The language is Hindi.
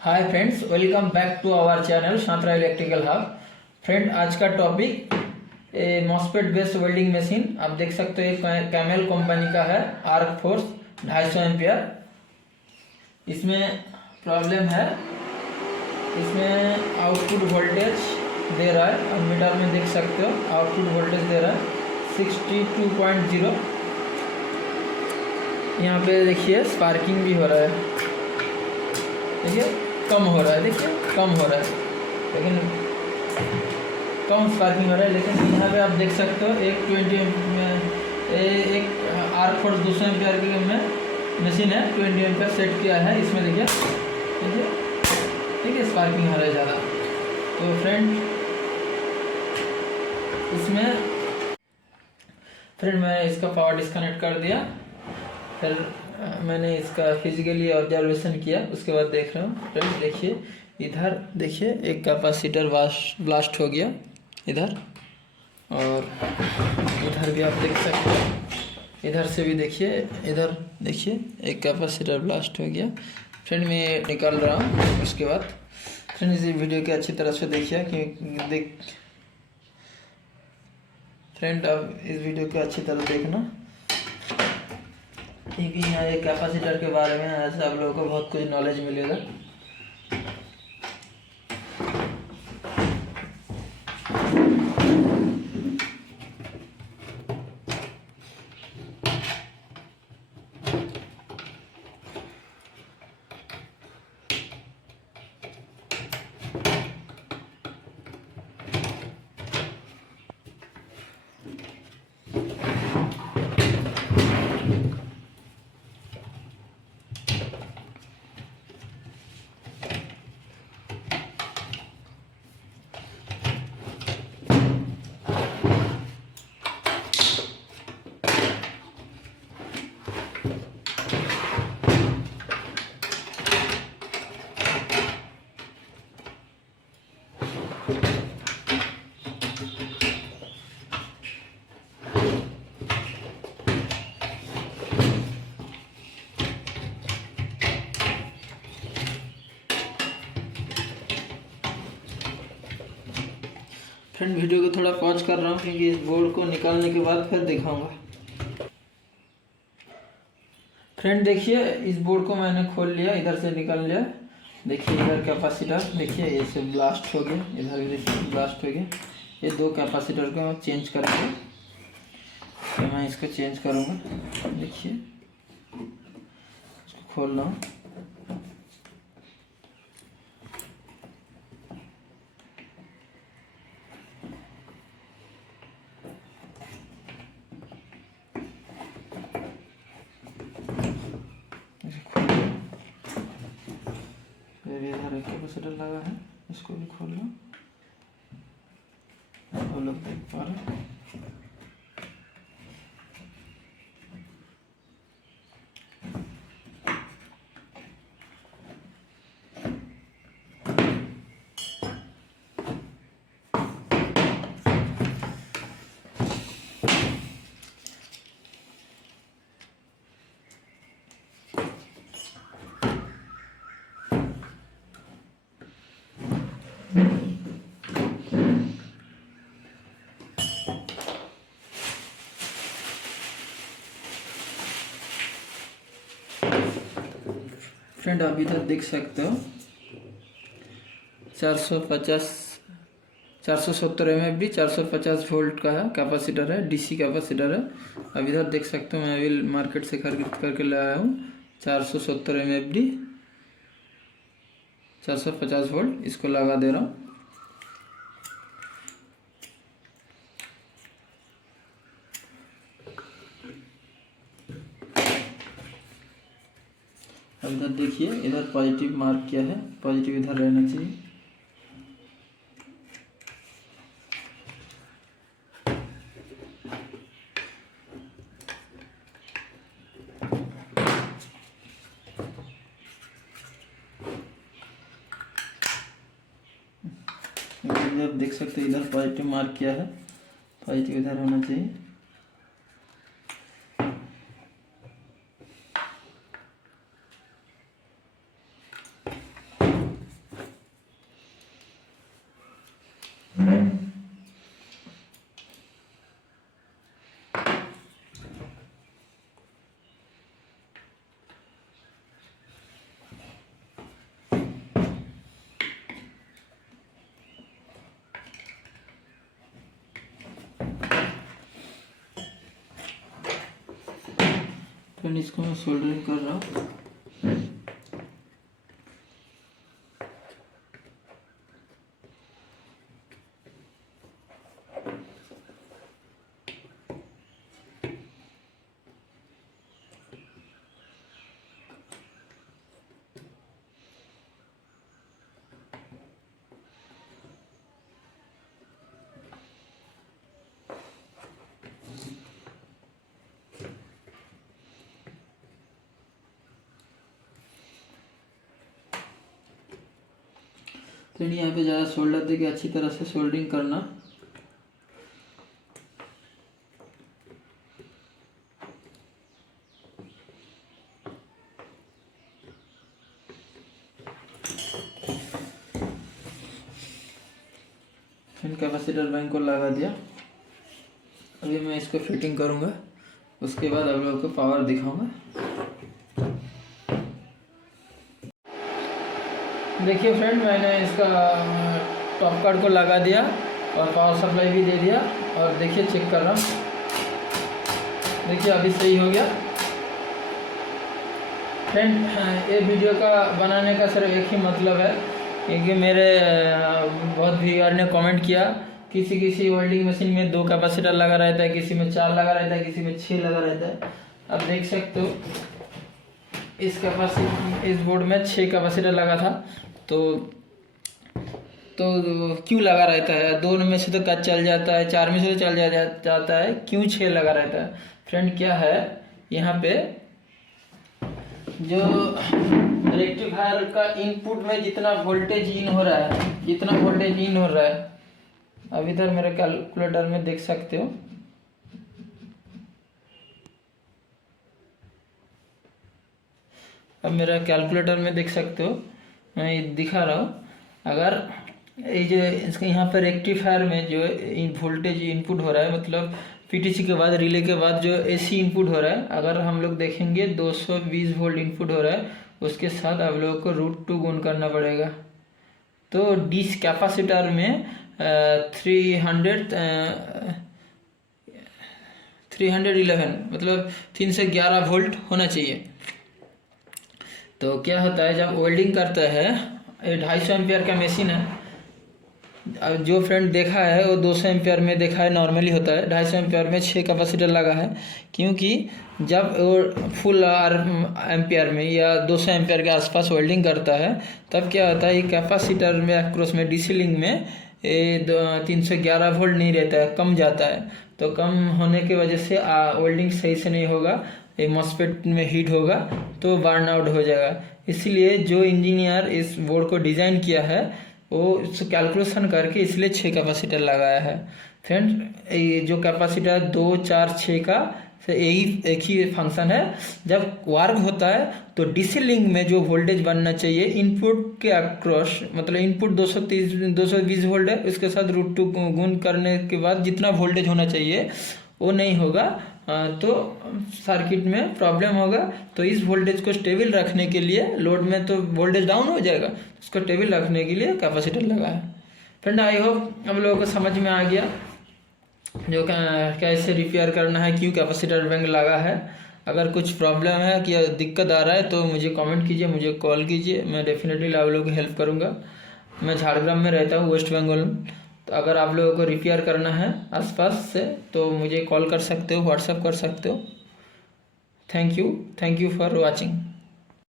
Hi friends, welcome back to our channel Shantara electrical hub. Friend, आज का topic MOSFET based welding machine. आप देख सकते हो ये कैमल कंपनी का है, आर्क फोर्स 250 एम्पियर। इसमें प्रॉब्लम है, इसमें आउटपुट वोल्टेज दे रहा है। आप मीटर में देख सकते हो आउटपुट वोल्टेज दे रहा है 62.0। यहाँ पे देखिए स्पार्किंग भी हो रहा है, देखिए कम हो रहा है, देखिए कम हो रहा है, लेकिन कम स्पार्किंग हो रहा है। लेकिन यहाँ पे आप देख सकते हो एक 20 एक आर्क फोर्स 200 एम्पियर की में मशीन है, 20 एम्पियर सेट किया है। इसमें देखिए देखिए स्पार्किंग हो रहा है ज़्यादा। तो फ्रेंड मैं इसका पावर डिस्कनेक्ट कर दिया, फिर मैंने इसका फिजिकली ऑब्जर्वेशन किया, उसके बाद देख रहा हूँ। फ्रेंड देखिए, इधर देखिए एक कैपेसिटर ब्लास्ट हो गया इधर, और इधर भी आप देख सकते हो, इधर से भी देखिए, इधर देखिए एक कैपेसिटर ब्लास्ट हो गया। फ्रेंड मैं निकाल रहा हूँ। उसके बाद फ्रेंड इस वीडियो के अच्छी तरह से देखिए कि फ्रेंड आप इस वीडियो को अच्छी तरह देखना, क्योंकि यहाँ एक कैपेसिटर के बारे में ऐसे आप लोगों को बहुत कुछ नॉलेज मिलेगा। फ्रेंड वीडियो को थोड़ा पॉज कर रहा हूँ, क्योंकि इस बोर्ड को निकालने के बाद फिर दिखाऊंगा। फ्रेंड देखिए, इस बोर्ड को मैंने खोल लिया, इधर से निकाल लिया। देखिए इधर कैपेसिटर, देखिए ये से ब्लास्ट हो गया, इधर भी देखिए ब्लास्ट हो गया। ये दो कैपेसिटर को चेंज करके तो मैं इसको चेंज करूँगा। देखिए इसको खोल रहा हूँ। इधर एक कैपेसिटर लगा है, इसको भी खोल लो। आप लोग देख पा रहे हैं। फ्रेंड आप इधर देख सकते हो 470 mAh 450 वोल्ट का है, कैपेसिटर है, डीसी कैपेसिटर है। अब इधर देख सकते हो, मैं अभी मार्केट से खरीद करके लाया हूँ 470 mAh 450 वोल्ट। इसको लगा दे रहा हूँ। अब इधर देखिए, इधर पॉजिटिव मार्क किया है, पॉजिटिव इधर रहना चाहिए। इधर देख सकते हैं, इधर पॉजिटिव मार्क किया है, पॉजिटिव इधर होना चाहिए। फ्रेंड इसको मैं सोल्डरिंग कर रहा हूँ। तो यहाँ पे ज़्यादा सोल्डर देके अच्छी तरह से सोल्डरिंग करना। फिर कैपेसिटर बैंक को लगा दिया। अभी मैं इसको फिटिंग करूँगा, उसके बाद आप लोगों को पावर दिखाऊंगा। देखिए फ्रेंड, मैंने इसका टॉप कार्ड को लगा दिया और पावर सप्लाई भी दे दिया और देखिए चेक कर रहा हूँ। देखिए अभी सही हो गया। फ्रेंड, ये वीडियो का बनाने का सिर्फ एक ही मतलब है, क्योंकि मेरे बहुत व्यूअर ने कमेंट किया किसी वेल्डिंग मशीन में 2 कैपेसिटर लगा रहता है, किसी में 4 लगा रहता है, किसी में 6 लगा रहता है। अब देख सकते हो इस बोर्ड में 6 कैपेसिटर लगा था। तो क्यों लगा रहता है? 2 में से तो कट चल जाता है, 4 में से तो चल जाता है, क्यों 6 लगा रहता है? फ्रेंड क्या है, यहाँ पे जो रेक्टिफायर का इनपुट में जितना वोल्टेज इन हो रहा है, अब इधर मेरे कैलकुलेटर में देख सकते हो। अब मेरा कैलकुलेटर में देख सकते हो, मैं दिखा रहा हूँ। अगर ये जो इसके यहाँ पर रेक्टिफायर में जो वोल्टेज इनपुट हो रहा है, मतलब पीटीसी के बाद रिले के बाद जो एसी इनपुट हो रहा है, अगर हम लोग देखेंगे 220 वोल्ट इनपुट हो रहा है, उसके साथ आप लोगों को √2 गुण करना पड़ेगा। तो डिस कैपेसिटर में 311 मतलब 311 वोल्ट होना चाहिए। तो क्या होता है, जब वेल्डिंग करता है, ये 250 एम्पियर का मशीन है। अब जो फ्रेंड देखा है वो 200 एम्पियर में देखा है, नॉर्मली होता है। 250 एम्पियर में 6 कैपेसिटर लगा है, क्योंकि जब वो फुल एम्पियर में या 200 एम्पियर के आसपास वेल्डिंग करता है, तब क्या होता है, ये कैपेसिटर में अक्रॉस में डीसी लिंक में 311 वोल्ट नहीं रहता है, कम जाता है। तो कम होने की वजह से वेल्डिंग सही से नहीं होगा, ये मॉसफेट में हीट होगा तो बर्न आउट हो जाएगा। इसलिए जो इंजीनियर इस बोर्ड को डिज़ाइन किया है वो इसको कैलकुलेशन करके इसलिए 6 कैपेसिटर लगाया है। फ्रेंड, ये जो कैपेसिटर 2, 4, 6 का यही एक ही फंक्शन है। जब वर्क होता है तो डीसी लिंक में जो वोल्टेज बनना चाहिए इनपुट के अक्रॉस, मतलब इनपुट 220 वोल्ट है, उसके साथ √2 गुण करने के बाद जितना वोल्टेज होना चाहिए वो नहीं होगा, तो सर्किट में प्रॉब्लम होगा। तो इस वोल्टेज को स्टेबल रखने के लिए, लोड में तो वोल्टेज डाउन हो जाएगा, उसको स्टेबल रखने के लिए कैपेसिटर लगा है। फ्रेंड, आई होप आप लोगों को समझ में आ गया जो कैसे रिपेयर करना है, क्यों कैपेसिटर बैंक लगा है। अगर कुछ प्रॉब्लम है कि दिक्कत आ रहा है तो मुझे कमेंट कीजिए, मुझे कॉल कीजिए, मैं डेफिनेटली आप लोगों को हेल्प करूँगा। मैं झारग्राम में रहता हूँ, वेस्ट बंगाल में। तो अगर आप लोगों को रिपेयर करना है आसपास से तो मुझे कॉल कर सकते हो, व्हाट्सएप कर सकते हो। Thank you for watching.